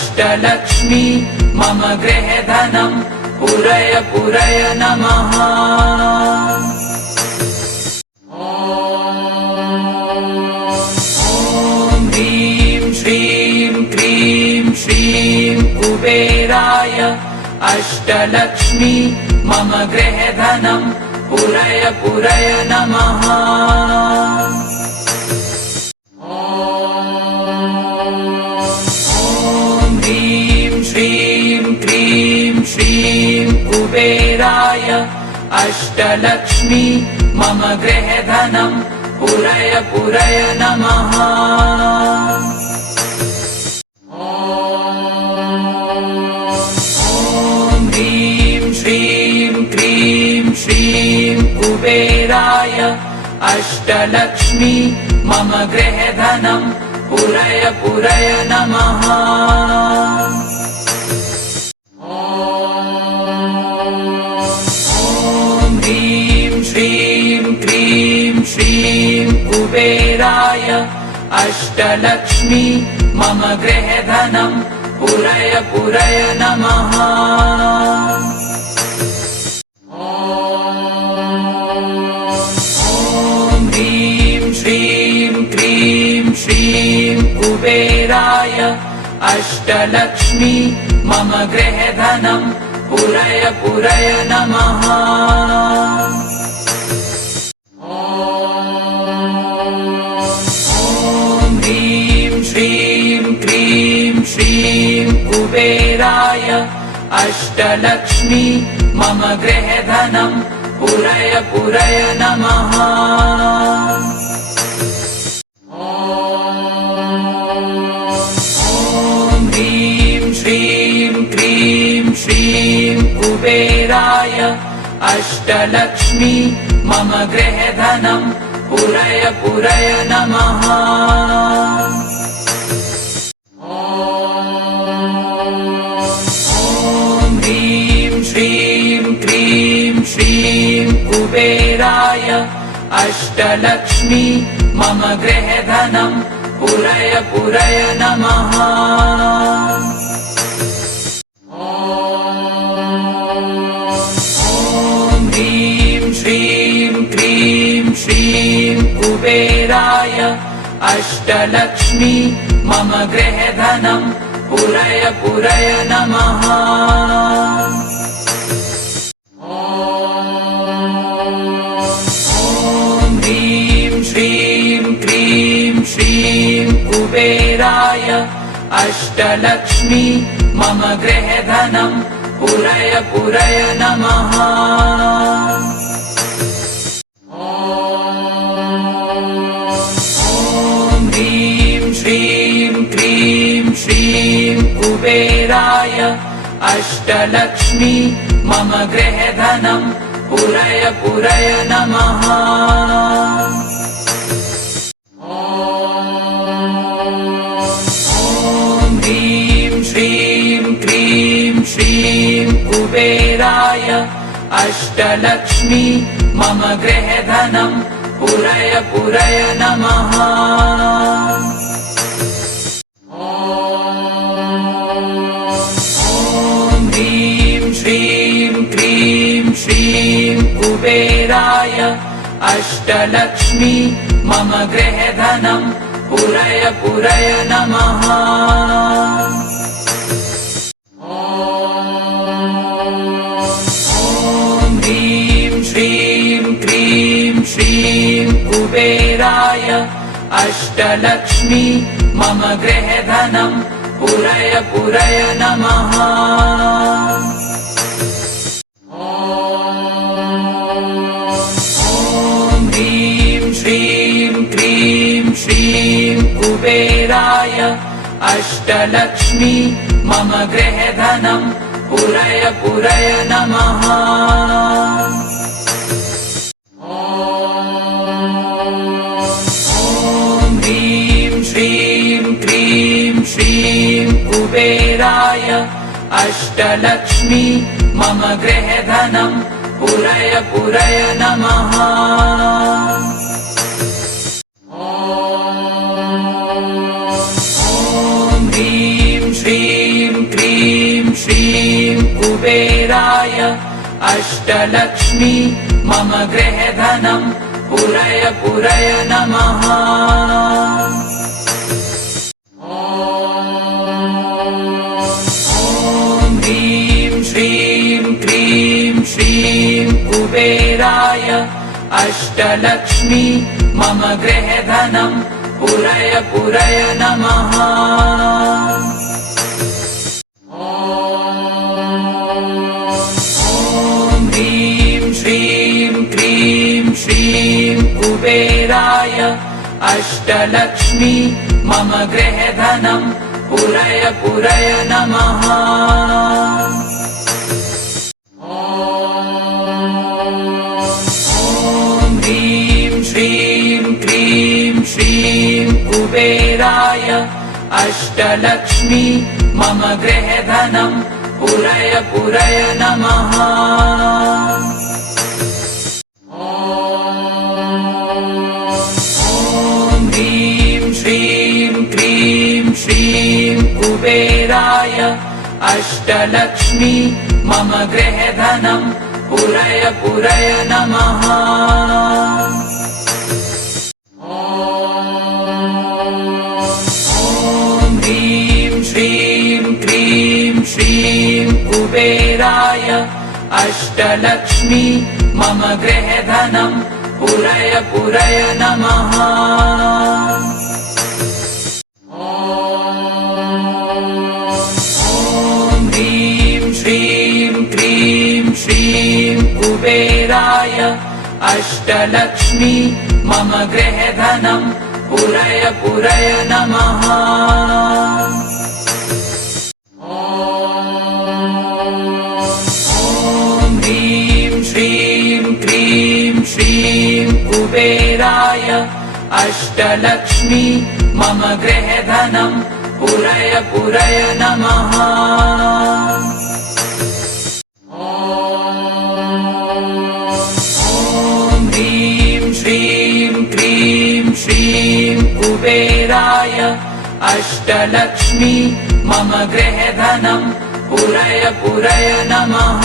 अष्टलक्ष्मी मम गृहे धनं पुरय पुरय नमः। ॐ ह्रीं श्रीं क्रीं श्रीं कुबेराय अष्टलक्ष्मी मम गृहे धनं पुरय पुरय नमः। ॐ ह्रीं श्रीं क्रीं श्रीं कुबेराय अष्टलक्ष्मी मम गृहे धनं पुरय पुरय नमः। ॐ ह्रीं श्रीं क्रीं श्रीं कुबेराय अष्टलक्ष्मी मम गृहे धनं पुरय पुरय नमः। ॐ ह्रीं श्रीं क्रीं श्रीं कुबेराय अष्टलक्ष्मी मम गृहे धनं पुरय पुरय नमः। ॐ ह्रीं श्रीं क्रीं श्रीं कुबेराय अष्टलक्ष्मी मम गृहे धनं पुरय पुरय नमः। ॐ ह्रीं श्रीं क्रीं श्रीं कुबेराय अष्टलक्ष्मी मम गृहे धनं पुरय पुरय नमः। ॐ ह्रीं श्रीं क्रीं श्रीं कुबेराय अष्टलक्ष्मी मम गृहे धनं पुरय पुरय नमः। ॐ ह्रीं श्रीं क्रीं श्रीं कुबेराय अष्टलक्ष्मी मम गृहे धनं पुरय पुरय नमः। ॐ ह्रीं श्रीं क्रीं श्रीं कुबेराय अष्टलक्ष्मी मम गृहे धनं पुरय पुरय नमः। ॐ ह्रीं श्रीं क्रीं श्रीं कुबेराय अष्टलक्ष्मी मम गृहे धनं पुरय पुरय नमः। ॐ ह्रीं श्रीं क्रीं श्रीं कुबेराय अष्टलक्ष्मी मम गृहे धनं पुरय पुरय नमः। ॐ ह्रीं श्रीं क्रीं श्रीं कुबेराय अष्टलक्ष्मी मम गृहे धनं पुरय पुरय नमः। ॐ ह्रीं श्रीं क्रीं श्रीं कुबेराय अष्टलक्ष्मी मम गृहे धनं पुरय पुरय नमः। ॐ ह्रीं श्रीं क्रीं श्रीं कुबेराय अष्टलक्ष्मी मम गृहे धनं पुरय पुरय नमः। ॐ ह्रीं श्रीं क्रीं श्रीं कुबेराय अष्टलक्ष्मी मम गृहे धनं पुरय पुरय नमः। ॐ ह्रीं श्रीं क्रीं श्रीं कुबेराय अष्टलक्ष्मी मम गृहे धनं पुरय पुरय नमः। ॐ ह्रीं श्रीं अष्टलक्ष्मी मम गृहे धनं पुरय पुरय नमः। ॐ ह्रीं श्रीं क्रीं श्रीं कुबेराय अष्टलक्ष्मी मम गृहे धनं पुरय पुरय नमः। ॐ ह्रीं श्रीं क्रीं श्रीं कुबेराय अष्टलक्ष्मी मम गृहे धनं पुरय पुरय नमः। ॐ ह्रीं श्रीं क्रीं श्रीं कुबेराय अष्टलक्ष्मी मम गृहे धनं पुरय पुरय नमः। ॐ ह्रीं श्रीं क्रीं श्रीं कुबेराय अष्टलक्ष्मी मम गृहे धनं पुरय पुरय नमः। ॐ ह्रीं श्रीं क्रीं श्रीं कुबेराय अष्टलक्ष्मी मम गृहे धनं पुरय पुरय नमः। ॐ ह्रीं श्रीं क्रीं श्रीं कुबेराय अष्टलक्ष्मी मम गृहे धनं पुरय पुरय नमः। ॐ ह्रीं श्रीं क्रीं श्रीं कुबेराय अष्टलक्ष्मी मम गृहे धनं पुरय पुरय नमः। ॐ ह्रीं श्रीं क्रीं श्रीं कुबेराय अष्टलक्ष्मी मम गृहे धनं पुरय पुरय नमः।